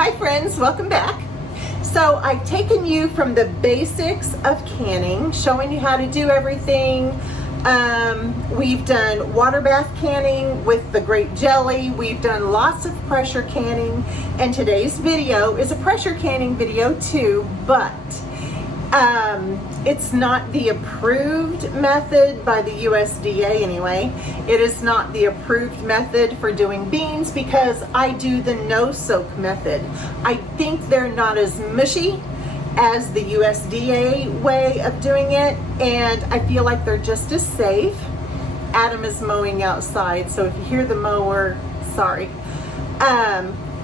Hi friends, welcome back. So I've taken you from the basics of canning, showing you how to do everything. We've done water bath canning with the grape jelly. We've done lots of pressure canning, and today's video is a pressure canning video too, but it's not the approved method by the USDA anyway. It is not the approved method for doing beans because I do the no soak method. I think they're not as mushy as the USDA way of doing it, and I feel like they're just as safe. Adam is mowing outside, so if you hear the mower, sorry.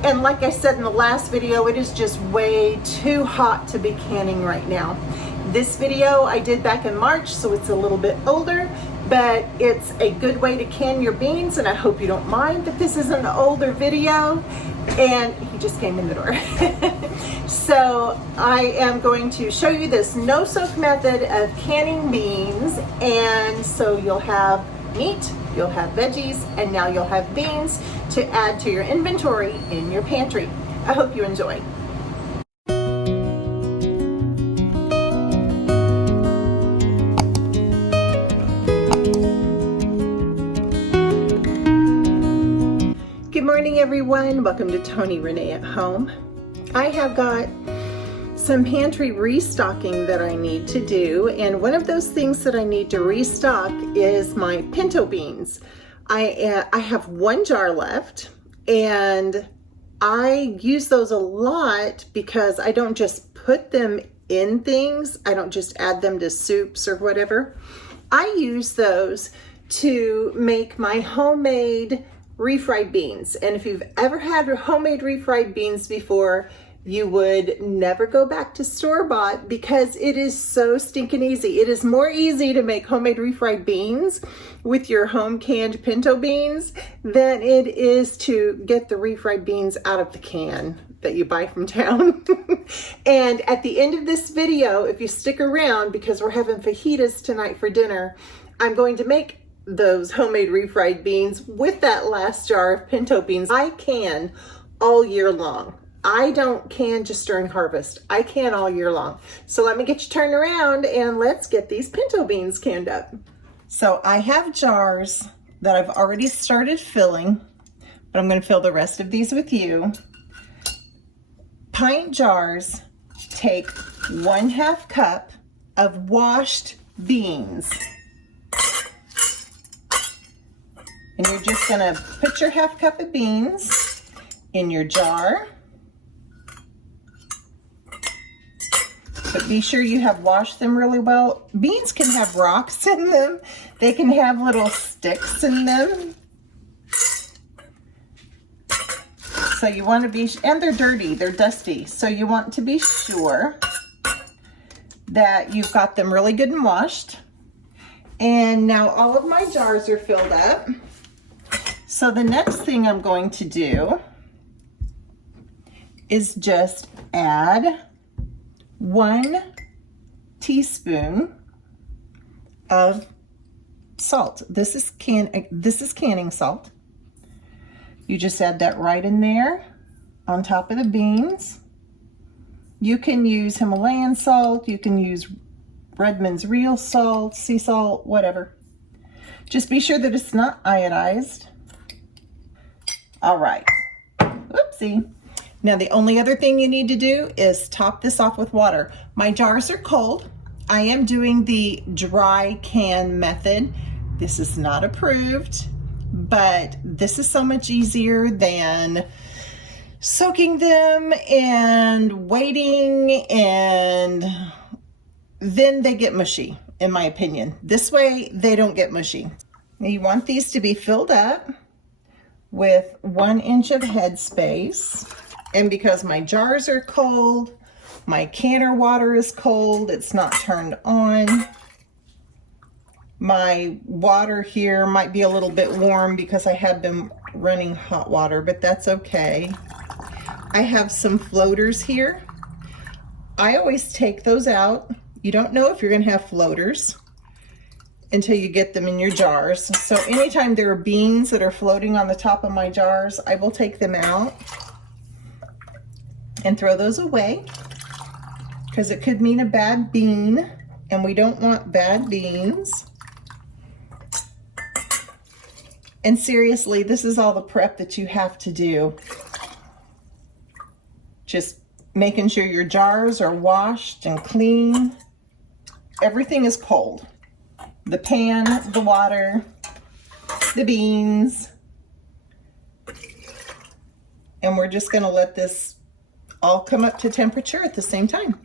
And like I said in the last video, it is just way too hot to be canning right now. This video I did back in March, so it's a little bit older, but it's a good way to can your beans, and I hope you don't mind that this is an older video. And he just came in the door. So I am going to show you this no soak method of canning beans, and so you'll have meat, you'll have veggies, and now you'll have beans to add to your inventory in your pantry. I hope you enjoy. Good morning everyone, welcome to Tony Renee at Home. I have got some pantry restocking that I need to do, and one of those things that I need to restock is my pinto beans. I have one jar left, and I use those a lot because I don't just put them in things. I don't just add them to soups or whatever. I use those to make my homemade refried beans. And if you've ever had homemade refried beans before, you would never go back to store-bought because it is so stinking easy. It is more easy to make homemade refried beans with your home canned pinto beans than it is to get the refried beans out of the can that you buy from town. And at the end of this video, if you stick around, because we're having fajitas tonight for dinner, I'm going to make those homemade refried beans with that last jar of pinto beans. I can all year long. I don't can just during harvest. I can all year long. So let me get you turned around and let's get these pinto beans canned up. So I have jars that I've already started filling, but I'm going to fill the rest of these with you. Pint jars take 1/2 cup of washed beans. And you're just going to put your 1/2 cup of beans in your jar. But be sure you have washed them really well. Beans can have rocks in them. They can have little sticks in them. So you want to be, and they're dirty, they're dusty. So you want to be sure that you've got them really good and washed. And now all of my jars are filled up. So the next thing I'm going to do is just add 1 teaspoon of salt. This is canning salt. You just add that right in there on top of the beans. You can use Himalayan salt, you can use Redmond's real salt, sea salt, whatever. Just be sure that it's not iodized. All right, oopsie. Now the only other thing you need to do is top this off with water. My jars are cold. I am doing the dry can method. This is not approved, but this is so much easier than soaking them and waiting, and then they get mushy, in my opinion. This way they don't get mushy. Now you want these to be filled up with 1 inch of head space. And because my jars are cold, my canner water is cold, it's not turned on. My water here might be a little bit warm because I have been running hot water, but that's okay. I have some floaters here. I always take those out. You don't know if you're gonna have floaters until you get them in your jars. So anytime there are beans that are floating on the top of my jars, I will take them out. and throw those away because it could mean a bad bean, and we don't want bad beans. And seriously, this is all the prep that you have to do. Just making sure your jars are washed and clean. Everything is cold. The pan, the water, the beans. And we're just gonna let this all come up to temperature at the same time.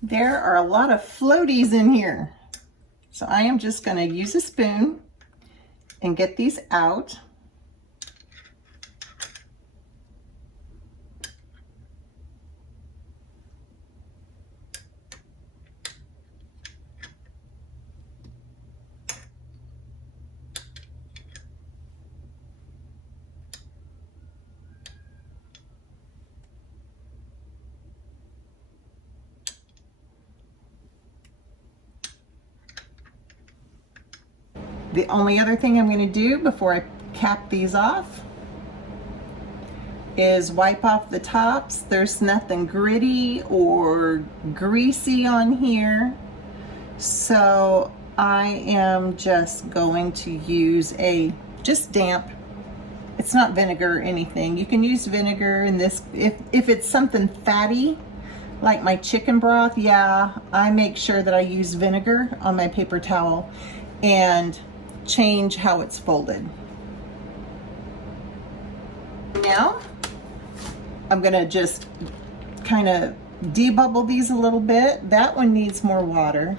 There are a lot of floaties in here. So I am just going to use a spoon and get these out. The only other thing I'm going to do before I cap these off is wipe off the tops. There's nothing gritty or greasy on here. So I am just going to use just damp. It's not vinegar or anything. You can use vinegar in this if it's something fatty like my chicken broth. Yeah, I make sure that I use vinegar on my paper towel and change how it's folded. Now I'm gonna just kind of debubble these a little bit. That one needs more water.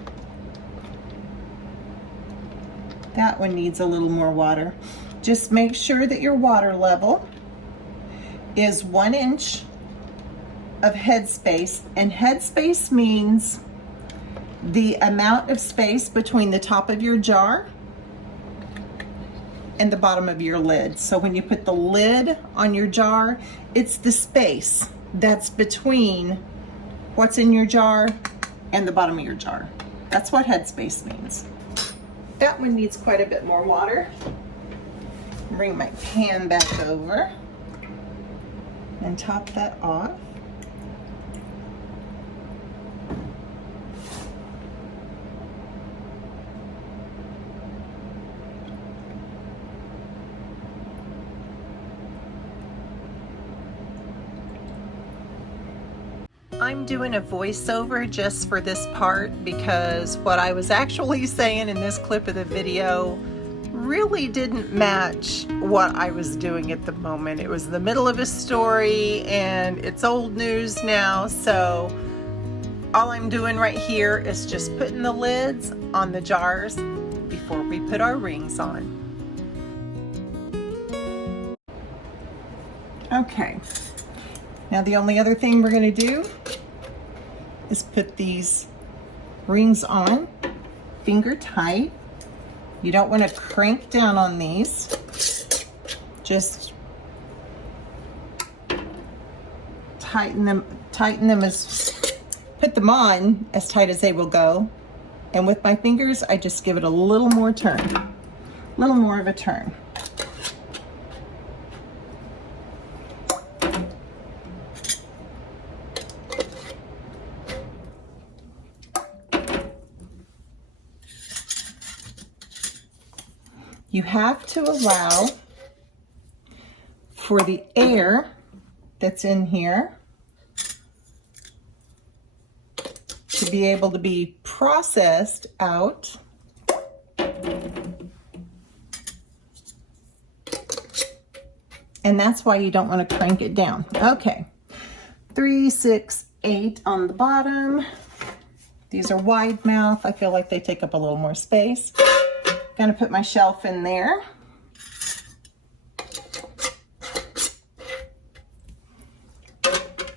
That one needs a little more water. Just make sure that your water level is 1 inch of headspace, and headspace means the amount of space between the top of your jar and the bottom of your lid. So when you put the lid on your jar, it's the space that's between what's in your jar and the bottom of your jar. That's what headspace means. That one needs quite a bit more water. Bring my pan back over and top that off. I'm doing a voiceover just for this part because what I was actually saying in this clip of the video really didn't match what I was doing at the moment. It was the middle of a story and it's old news now, so all I'm doing right here is just putting the lids on the jars before we put our rings on. Okay. Now the only other thing we're going to do is put these rings on, finger tight. You don't want to crank down on these. Just tighten them put them on as tight as they will go. And with my fingers, I just give it a little more turn, a little more of a turn. You have to allow for the air that's in here to be able to be processed out. And that's why you don't want to crank it down. Okay, 3, 6, 8 on the bottom. These are wide mouth. I feel like they take up a little more space. Gonna put my shelf in there.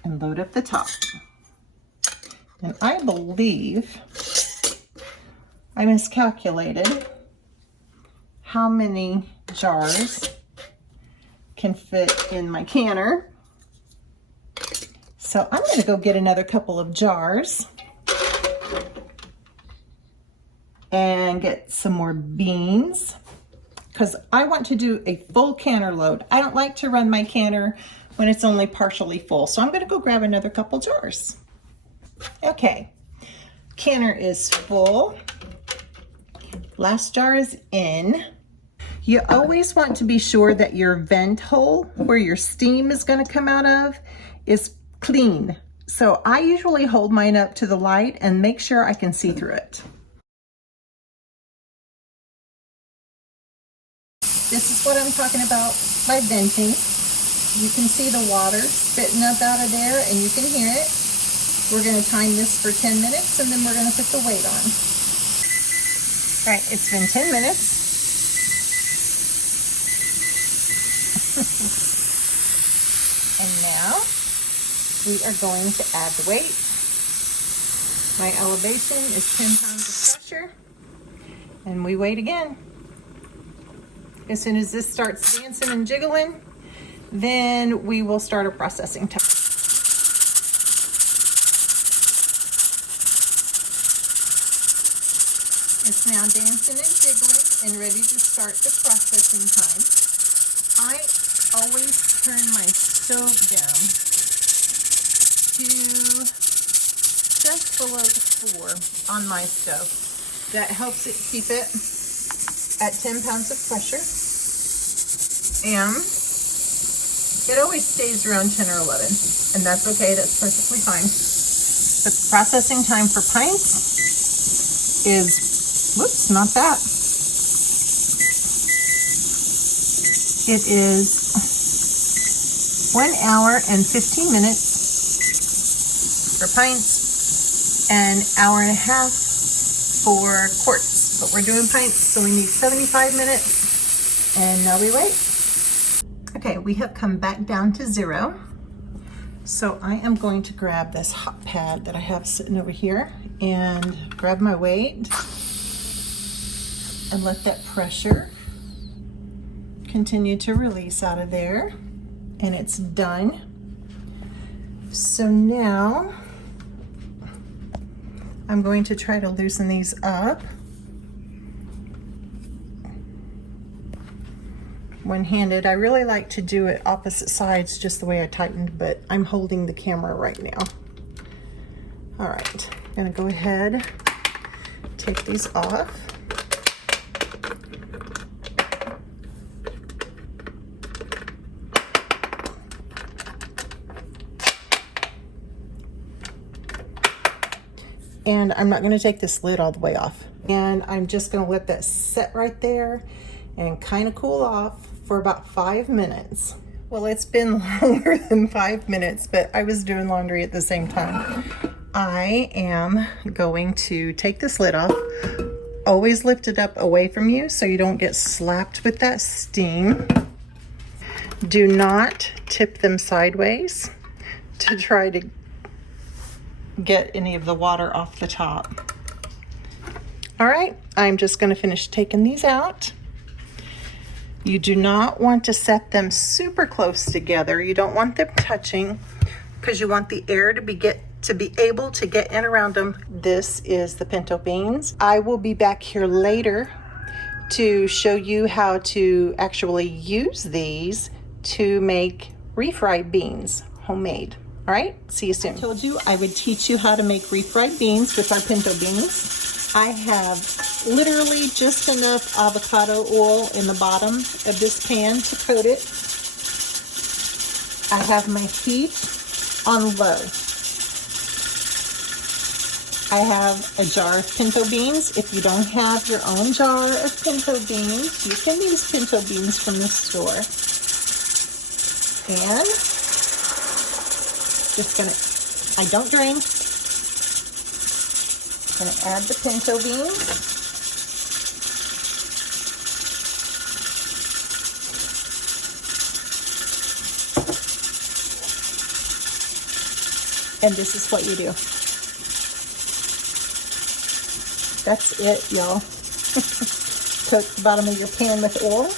And load up the top. And I believe I miscalculated how many jars can fit in my canner. So I'm gonna go get another couple of jars and get some more beans because I want to do a full canner load. I don't like to run my canner when it's only partially full. So I'm gonna go grab another couple jars. Okay, canner is full. Last jar is in. You always want to be sure that your vent hole where your steam is gonna come out of is clean. So I usually hold mine up to the light and make sure I can see through it. This is what I'm talking about by venting. You can see the water spitting up out of there and you can hear it. We're gonna time this for 10 minutes and then we're gonna put the weight on. All right, it's been 10 minutes. And now we are going to add the weight. My elevation is 10 pounds of pressure. And we wait again. As soon as this starts dancing and jiggling, then we will start our processing time. It's now dancing and jiggling and ready to start the processing time. I always turn my stove down to just below the 4 on my stove. That helps it keep it at 10 pounds of pressure. And it always stays around 10 or 11. And that's okay, that's perfectly fine. But the processing time for pints is, whoops, not that. It is 1 hour and 15 minutes for pints and 1.5 hours for quarts. But we're doing pints, so we need 75 minutes. And now we wait. Okay, we have come back down to 0. So I am going to grab this hot pad that I have sitting over here and grab my weight and let that pressure continue to release out of there. And it's done. So now I'm going to try to loosen these up. One-handed. I really like to do it opposite sides just the way I tightened, but I'm holding the camera right now. All right, I'm gonna go ahead, take these off. And I'm not gonna take this lid all the way off. And I'm just gonna let that set right there and kind of cool off for about 5 minutes. Well, it's been longer than 5 minutes, but I was doing laundry at the same time. I am going to take this lid off. Always lift it up away from you so you don't get slapped with that steam. Do not tip them sideways to try to get any of the water off the top. All right, I'm just going to finish taking these out. You do not want to set them super close together. You don't want them touching because you want the air to be able to get in around them. This is the pinto beans. I will be back here later to show you how to actually use these to make refried beans, homemade. All right, see you soon. I told you I would teach you how to make refried beans with our pinto beans. I have literally just enough avocado oil in the bottom of this pan to coat it. I have my heat on low. I have a jar of pinto beans. If you don't have your own jar of pinto beans, you can use pinto beans from the store. And just gonna, I don't drain. Gonna add the pinto beans. And this is what you do. That's it, y'all. Coat the bottom of your pan with oil.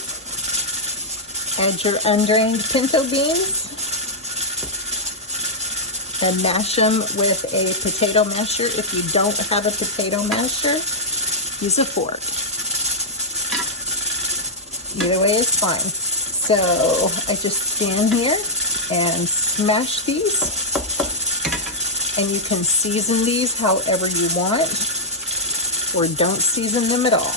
Add your undrained pinto beans. And mash them with a potato masher. If you don't have a potato masher, use a fork. Either way is fine. So I just stand here and smash these. And you can season these however you want, or don't season them at all.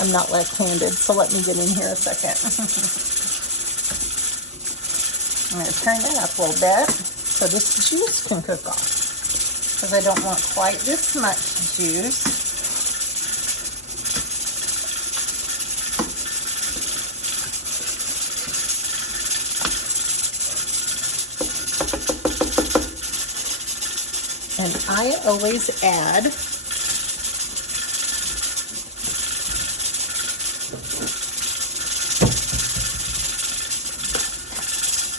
I'm not left-handed, so let me get in here a second. I'm going to turn that up a little bit so this juice can cook off, because I don't want quite this much juice. And I always add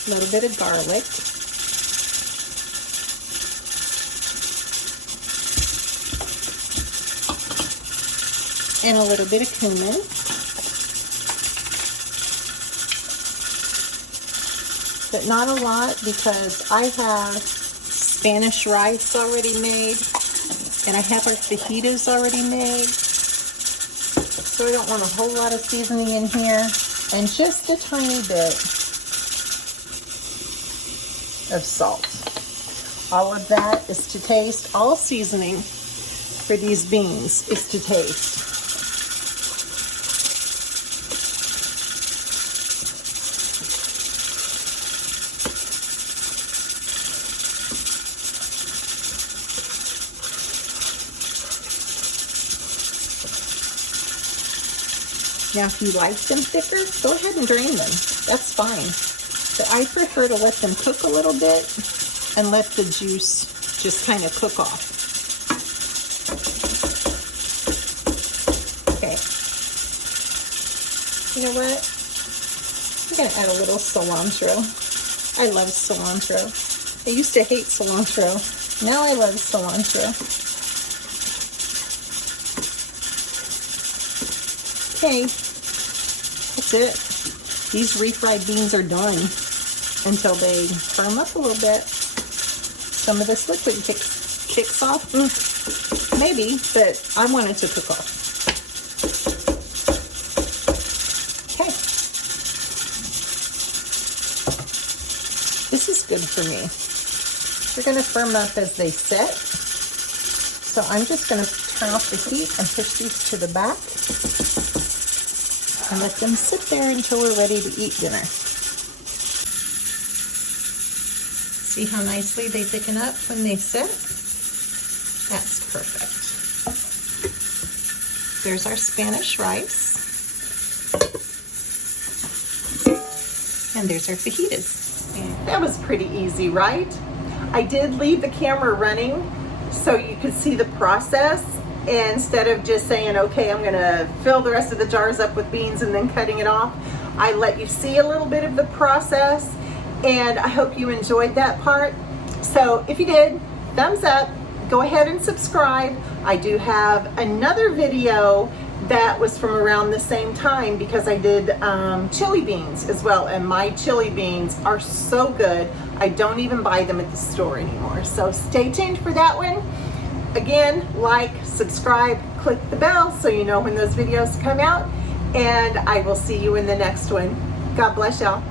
a little bit of garlic, and a little bit of cumin. But not a lot, because I have Spanish rice already made, and I have our fajitas already made, so I don't want a whole lot of seasoning in here, and just a tiny bit of salt. All of that is to taste. All seasoning for these beans is to taste. Now, if you like them thicker, go ahead and drain them. That's fine. But I prefer to let them cook a little bit and let the juice just kind of cook off. Okay. You know what? I'm going to add a little cilantro. I love cilantro. I used to hate cilantro. Now I love cilantro. Okay, that's it. These refried beans are done until they firm up a little bit. Some of this liquid kicks off. Maybe, but I want it to cook off. Okay. This is good for me. They're going to firm up as they set. So I'm just going to turn off the heat and push these to the back. And let them sit there until we're ready to eat dinner. See how nicely they thicken up when they sit? That's perfect. There's our Spanish rice. And there's our fajitas. That was pretty easy, right? I did leave the camera running so you could see the process. Instead of just saying, okay, I'm gonna fill the rest of the jars up with beans and then cutting it off, I let you see a little bit of the process, and I hope you enjoyed that part. So if you did, thumbs up, go ahead and subscribe. I do have another video that was from around the same time, because I did chili beans as well, and my chili beans are so good, I don't even buy them at the store anymore. So stay tuned for that one. Again, like, subscribe, click the bell so you know when those videos come out, and I will see you in the next one. God bless y'all.